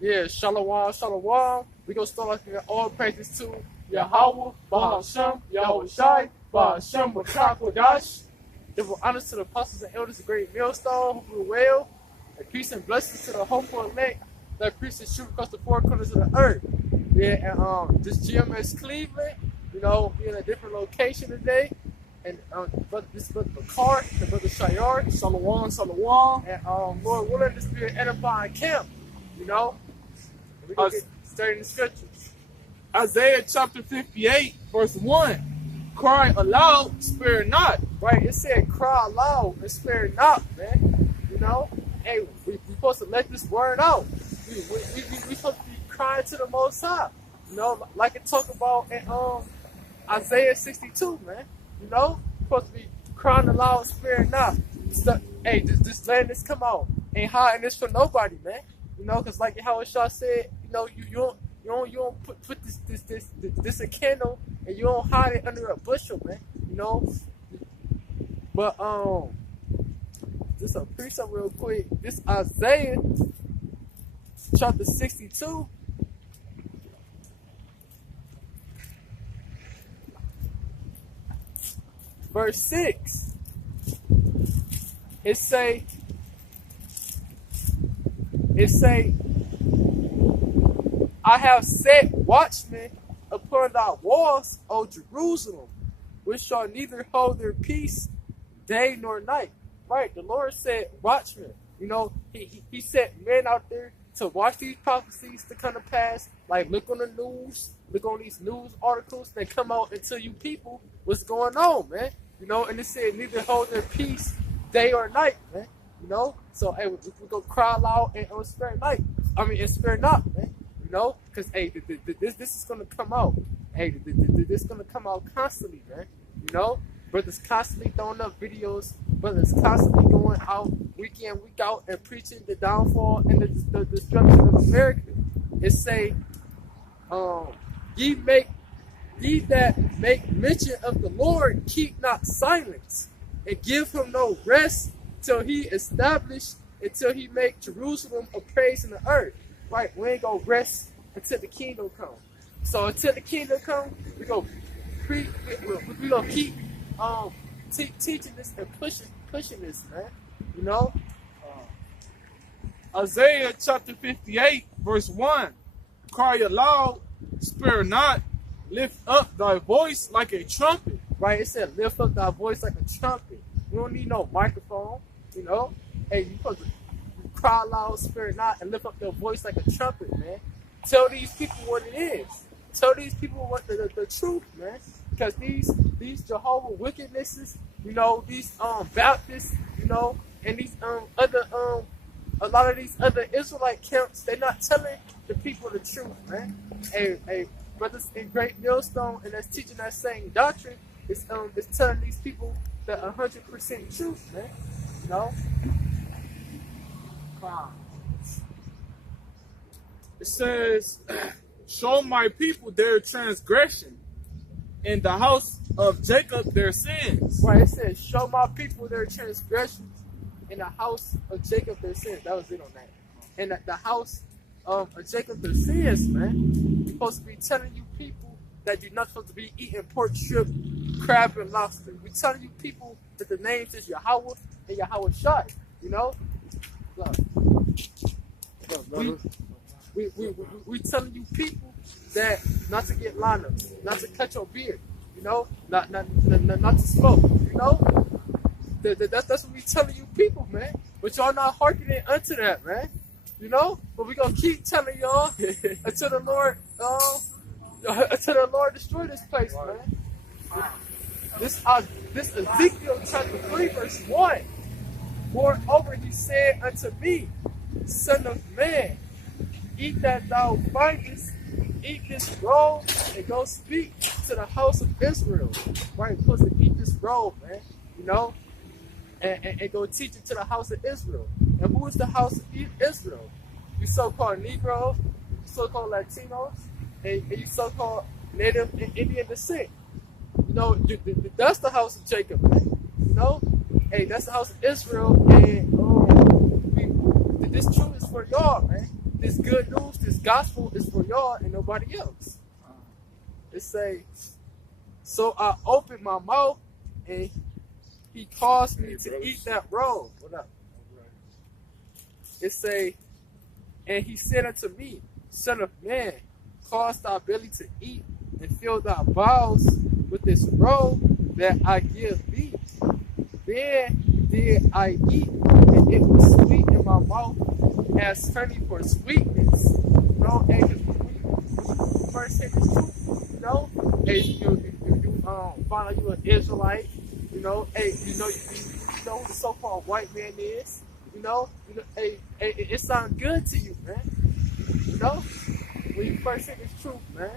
Yeah, Shalom, Shalom. We gonna start off with all praises to Yahweh, Bahashem, Yahweh Shai, Bahashem, Wakak, Wadash. Give honors to the apostles and elders of Great Millstone, who rule well. And peace and blessings to the hopeful elect that preach the truth across the four corners of the earth. Yeah, and this GMS Cleveland, we in a different location today. And this brother Bakar, and brother Shayar, Shalom, Shalom. and Lord willing, this be an edifying camp, We're going to get started in the scriptures. Isaiah chapter 58, verse 1. Cry aloud, spare not. Right, it said cry aloud and spare not, man. Hey, we supposed to let this word out. We supposed to be crying to the Most High. Like it talk about in Isaiah 62, man. Supposed to be crying aloud, spare not. So, hey, this land this come out. Ain't hiding this for nobody, man. Because like how Shaw said, you don't put this a candle and you don't hide it under a bushel, man. But just a precept real quick. This Isaiah chapter 62. Verse 6. It say, I have set watchmen upon thy walls, O Jerusalem, which shall neither hold their peace day nor night. Right, the Lord said watchmen. He set men out there to watch these prophecies to come to pass. Like, look on the news, look on these news articles that come out and tell you people what's going on, man. And it said neither hold their peace day or night, man. So hey, we go cry loud and spare night. And spare not, man. Because hey, this is gonna come out. Hey, this is gonna come out constantly, man. Brothers constantly throwing up videos. Brothers constantly going out week in, week out and preaching the downfall and the destruction of America. It say, ye that make mention of the Lord, keep not silence, and give him no rest till he establish, until he make Jerusalem a praise in the earth. Right, we ain't gonna rest until the kingdom come. So until the kingdom come, we gonna keep teaching this and pushing this, man. Isaiah chapter 58, verse 1. Cry aloud, spare not, lift up thy voice like a trumpet. Right, it said lift up thy voice like a trumpet. We don't need no microphone, Hey, you supposed to cry loud, spare not, and lift up your voice like a trumpet, man. Tell these people what it is. Tell these people what the truth, man. Because these Jehovah wickednesses, these Baptists, and these other a lot of these other Israelite camps, they're not telling the people the truth, man. Hey, brothers in Great Millstone and that's teaching that same doctrine is telling these people the 100% truth, man. It says, show my people their transgression, in the house of Jacob their sins. Right, it says, show my people their transgressions, in the house of Jacob their sins. That was it on that. And the house of Jacob their sins, man. We're supposed to be telling you people that you're not supposed to be eating pork, shrimp, crab, and lobster. We're telling you people that the names is Yahweh and Yahweh Shai, We telling you people that not to get lineups, not to cut your beard, not to smoke, That's what we telling you people, man. But y'all not hearkening unto that, man. But we gonna keep telling y'all until the Lord destroy this place, man. This Ezekiel chapter 3, verse 1. Moreover, he said unto me, Son of man, eat that thou findest, eat this roll, and go speak to the house of Israel. Right, you're supposed to eat this roll, man. And go teach it to the house of Israel. And who is the house of Israel? You so-called Negroes, you so-called Latinos, and you so-called Native and Indian descent. That's the house of Jacob, man. Hey, that's the house of Israel, and this truth is for y'all, man. this good news, this gospel is for y'all and nobody else. It say, so I opened my mouth and he caused me to eat that roll. What up? It say, and he said unto me, Son of man, cause thy belly to eat and fill thy bowels with this roll that I give thee. Then did I eat, and it was sweet in my mouth as honey for sweetness. You know, and when you first hit this truth, you know, hey, you find out you an Israelite, you know, hey, you know who the so-called white man is, hey, it sounds good to you, man. You know, when you first hit this truth, man.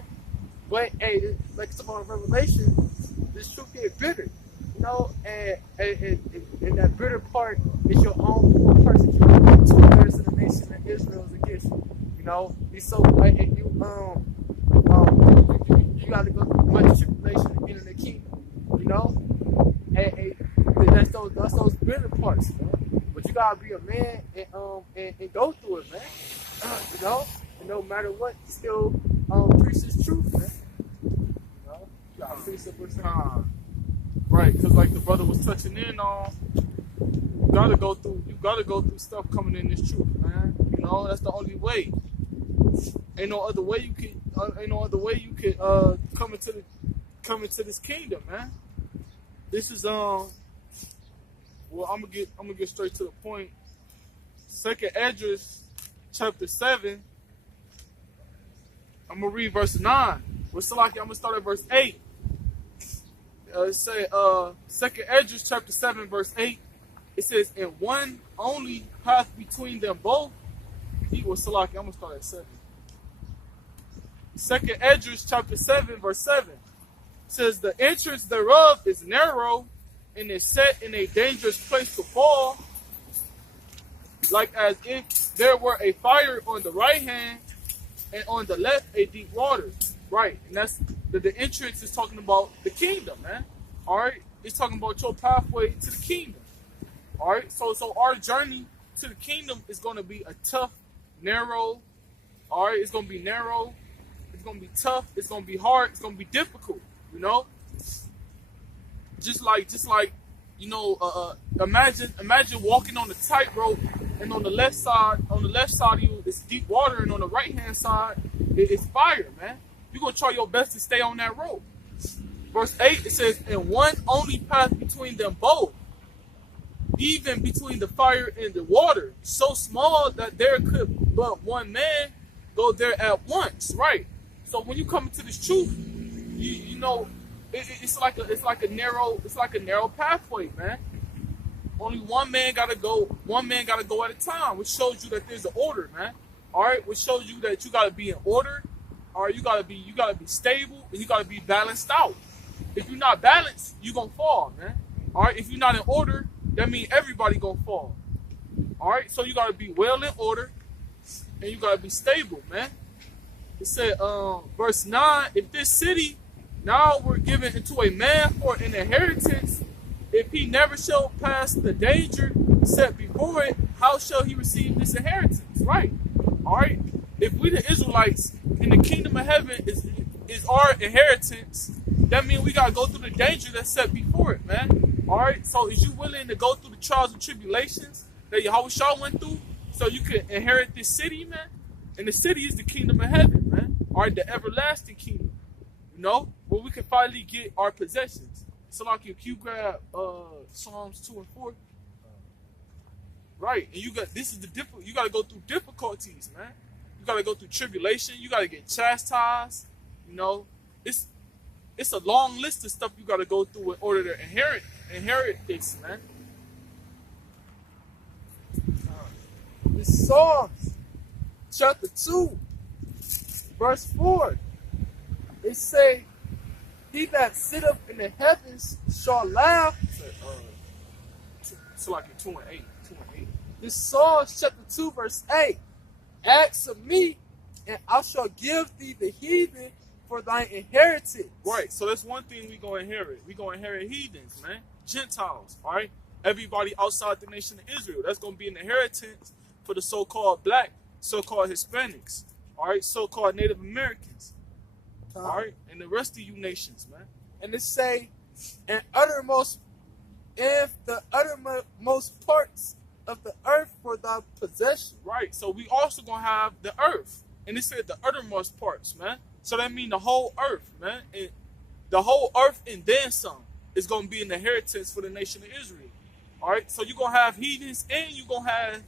But hey, like it's about Revelation, this truth get bitter. You know, and that bitter part is your own people persecuted. 2/3 of the nation of Israel is against you. You know, you got to go through much tribulation to enter the kingdom. You know, and that's those bitter parts, man. But you gotta be a man and go through it, man. You know, and no matter what, still preach this truth, man. You know, you gotta preach it. Right, because like the brother was touching in on, you gotta go through stuff coming in this truth, man. You know, that's the only way. Ain't no other way you can come into this kingdom, man. This is well, I'm gonna get straight to the point. 2nd Esdras chapter 7. I'm gonna read verse 9. I'm gonna start at verse 8. It say 2nd Esdras chapter 7 verse 8. It says, and one only path between them both. I'm gonna start at 7. 2nd Esdras chapter 7 verse 7 says, the entrance thereof is narrow and is set in a dangerous place to fall, like as if there were a fire on the right hand and on the left a deep water. Right, and that's the entrance is talking about the kingdom, man. All right, it's talking about your pathway to the kingdom. All right, so our journey to the kingdom is going to be a tough, narrow. All right, it's going to be narrow. It's going to be tough. It's going to be hard. It's going to be difficult. You know, just like you know, imagine walking on the tightrope, and on the left side of you is deep water, and on the right hand side it's fire, man. You're going to try your best to stay on that road. Verse 8, it says, and one only path between them both, even between the fire and the water, so small that there could but one man go there at once. Right. So when you come into this truth, you know, it's like a narrow pathway, man. Only one man gotta go at a time, which shows you that there's an order, man. All right, which shows you that you gotta be in order. All right, you gotta be stable, and you gotta be balanced out. If you're not balanced, you gonna fall, man. All right, if you're not in order, that means everybody gonna fall. All right, so you gotta be well in order, and you gotta be stable, man. It said, verse 9, if this city now were given into a man for an inheritance, if he never shall pass the danger set before it, how shall he receive this inheritance? Right. All right. If we the Israelites in the kingdom of heaven is our inheritance, that means we gotta go through the danger that's set before it, man. All right. So is you willing to go through the trials and tribulations that Yahushua went through so you can inherit this city, man? And the city is the kingdom of heaven, man. All right, the everlasting kingdom. You know, where we can finally get our possessions. So like if you grab Psalms 2 and 4. Right, and you gotta go through difficulties, man. You gotta go through tribulation, you gotta get chastised, you know. It's a long list of stuff you gotta go through in order to inherit this, man. This Psalms chapter 2, verse 4. It say, he that sitteth in the heavens shall laugh. So like 2 and 8. This Psalms chapter 2, verse 8. Ask of me, and I shall give thee the heathen for thine inheritance. Right, so that's one thing we gonna inherit. We gonna inherit heathens, man. Gentiles, all right? Everybody outside the nation of Israel. That's gonna be an inheritance for the so-called black so-called Hispanics, all right, so-called Native Americans, all right, and the rest of you nations, man. And it say, if the uttermost parts of the earth for thy possession. Right. So we also gonna have the earth, and it said the uttermost parts, man. So that means the whole earth, man, and the whole earth and then some is gonna be an inheritance for the nation of Israel. All right. So you are gonna have heathens and you are gonna have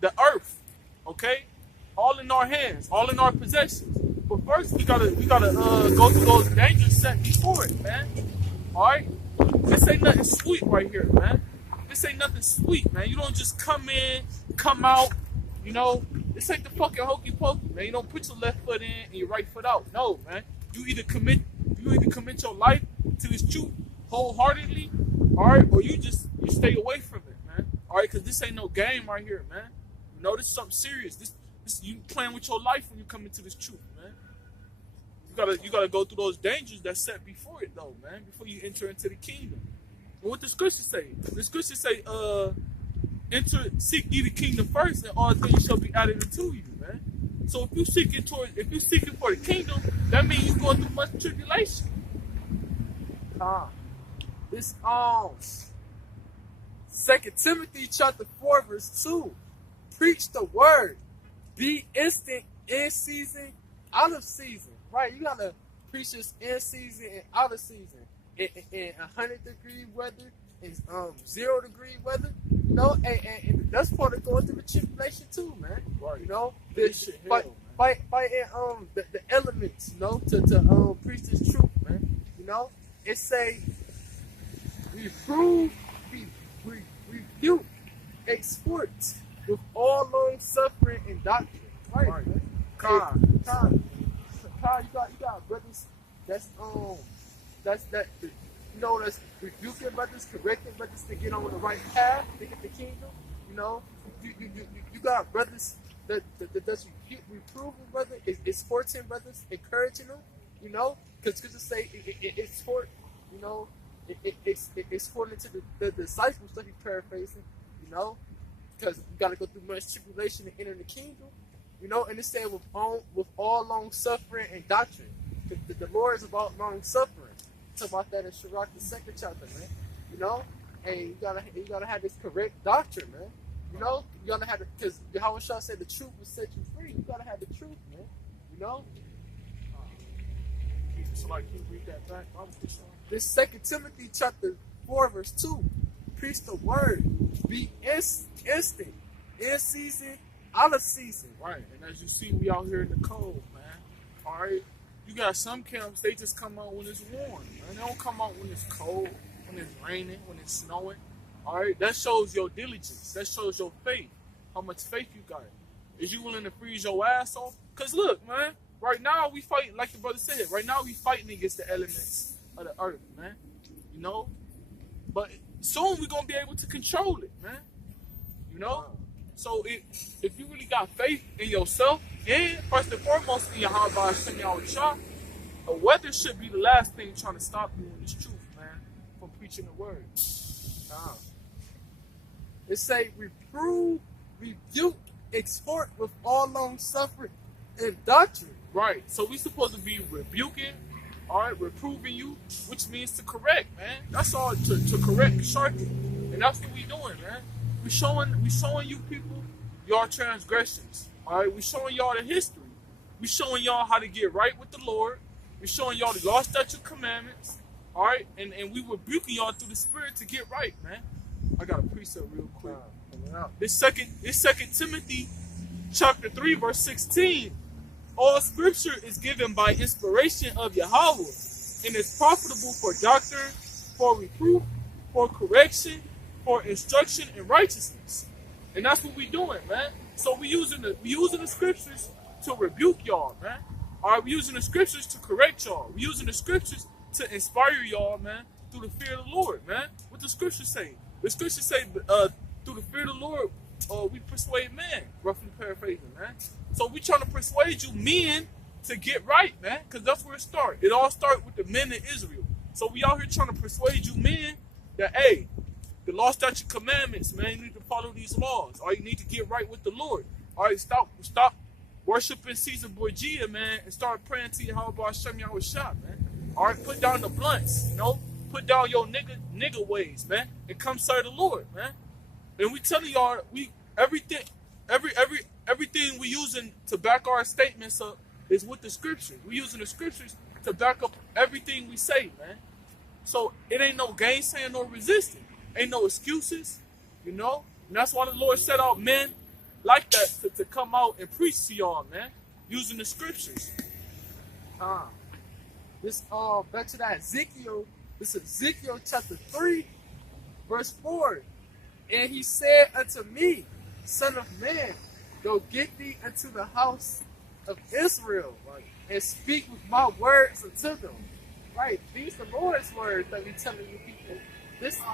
the earth, okay, all in our hands, all in our possessions. But first we gotta go through those dangers set before it, man. All right. This ain't nothing sweet right here, man. This ain't nothing sweet, man. You don't just come in, come out, you know. This ain't the fucking hokey pokey, man. You don't put your left foot in and your right foot out. No, man. You either commit your life to this truth wholeheartedly, all right, or you stay away from it, man. All right, because this ain't no game right here, man. You know, this is something serious. This you playing with your life when you come into this truth, man. You gotta go through those dangers that's set before it, though, man. Before you enter into the kingdom. And what the scriptures say? The scriptures say, seek ye the kingdom first, and all things shall be added unto you, man. So if you seeking for the kingdom, that means you going through much tribulation. This 2 Timothy chapter 4 verse 2. Preach the word. Be instant in season, out of season. Right? You gotta preach this in season and out of season. In 100-degree weather, in 0-degree weather. You know, and that's part of going through the tribulation too, man. Right. You know, fighting the elements, you know, to preach this truth, man. You know, it say reprove, rebuke, exhort with all long suffering and doctrine. Right. You got brothers that's rebuking brothers, correcting brothers to get on the right path, to get the kingdom. You know, you got brothers that's reproving brothers, exhorting brothers, encouraging them. You know, because to say exhort, you know, it's exhorting to the disciples that he's paraphrasing. You know, because you got to go through much tribulation to enter the kingdom. You know, and it said with all long suffering and doctrine. The Lord is about long suffering. Talk about that in Sirach, the 2nd chapter, man. You know, and you gotta have this correct doctrine, man. You know, you gotta have because Yahweh Shah said the truth will set you free. You gotta have the truth, man. You know. So like, can you read that back? This 2 Timothy chapter 4 verse 2. Preach the word. Be instant, in season, out of season. Right, and as you see, we out here in the cold, man. All right. You got some camps, they just come out when it's warm, man. They don't come out when it's cold, when it's raining, when it's snowing. All right, that shows your diligence. That shows your faith, how much faith you got. Is you willing to freeze your ass off? Because look, man, right now we fight, like the brother said, right now we fighting against the elements of the earth, man. You know? But soon we're going to be able to control it, man. You know? So if you really got faith in yourself, and first and foremost in your heart by Yahweh Shah, the weather should be the last thing trying to stop you in this truth, man, from preaching the word. It say reprove, rebuke, exhort with all long suffering and doctrine. Right. So we supposed to be rebuking, all right, reproving you, which means to correct, man. That's all, to correct, sharpen, and that's what we doing, man. We showing you people your transgressions. All right, we showing y'all the history. We showing y'all how to get right with the Lord. We showing y'all the law, statute, commandments. All right, and we rebuking y'all through the Spirit to get right, man. I got a precept real quick. This second Timothy chapter 3 verse 16. All Scripture is given by inspiration of Yahweh, and is profitable for doctrine, for reproof, for correction, for instruction in righteousness. And that's what we doing, man. So we using the scriptures to rebuke y'all, man. All right, we using the scriptures to correct y'all. We using the scriptures to inspire y'all, man, through the fear of the Lord, man. What the scriptures say? The scriptures say, through the fear of the Lord, we persuade man. Roughly paraphrasing, man. So we trying to persuade you men to get right, man, because that's where it starts. It all starts with the men in Israel. So we out here trying to persuade you men that, hey, the law, statute, commandments, man, you need to follow these laws, or you need to get right with the Lord. All right, stop worshiping Caesar Borgia, man, and start praying to Yahweh Hashem Yahweh Shah, man. All right, put down the blunts, you know, put down your nigga ways, man, and come serve the Lord, man. And we telling y'all, everything we using to back our statements up is with the scriptures. We using the scriptures to back up everything we say, man. So it ain't no gainsaying or resisting. Ain't no excuses, you know. And that's why the Lord set out men like that to come out and preach to y'all, man, using the scriptures. This back to that Ezekiel. This is Ezekiel chapter 3, verse 4. And he said unto me, Son of man, go get thee into the house of Israel, right, and speak with my words unto them. Right? These are the Lord's words that we telling you people.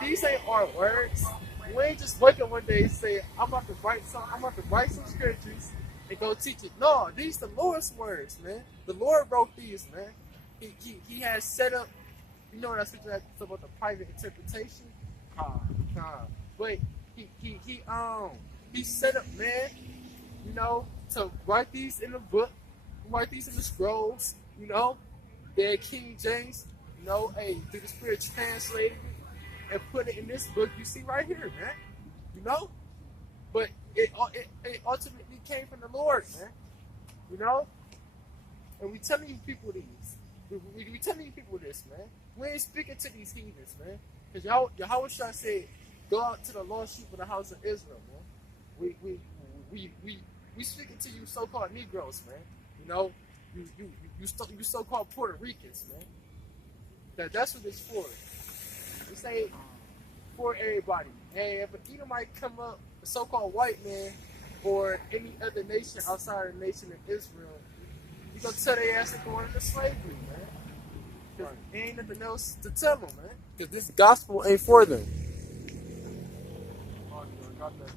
These ain't our words. We ain't just waking one day and say, I'm about to write some scriptures and go teach it. No, these are the Lord's words, man. The Lord wrote these, man. He has set up, you know what I said about the private interpretation? But he set up, man, you know, to write these in the book, write these in the scrolls, you know. Then King James, you know, through the Spirit translated it and put it in this book you see right here, man. You know? But it ultimately came from the Lord, man. You know? And we telling you people these. We telling you people this, man. We ain't speaking to these heathens, man. Because Yahweh Shah said, go out to the lost sheep of the house of Israel, man. We speaking to you so-called Negroes, man. You know? You so-called Puerto Ricans, man. That's what it's for. This ain't for everybody. Hey, if an Edomite come up, a so-called white man, or any other nation outside of the nation of Israel, you gonna tell their ass to go into slavery, man. Because there ain't nothing else to tell them, man. Because this gospel ain't for them. Oh, I got that.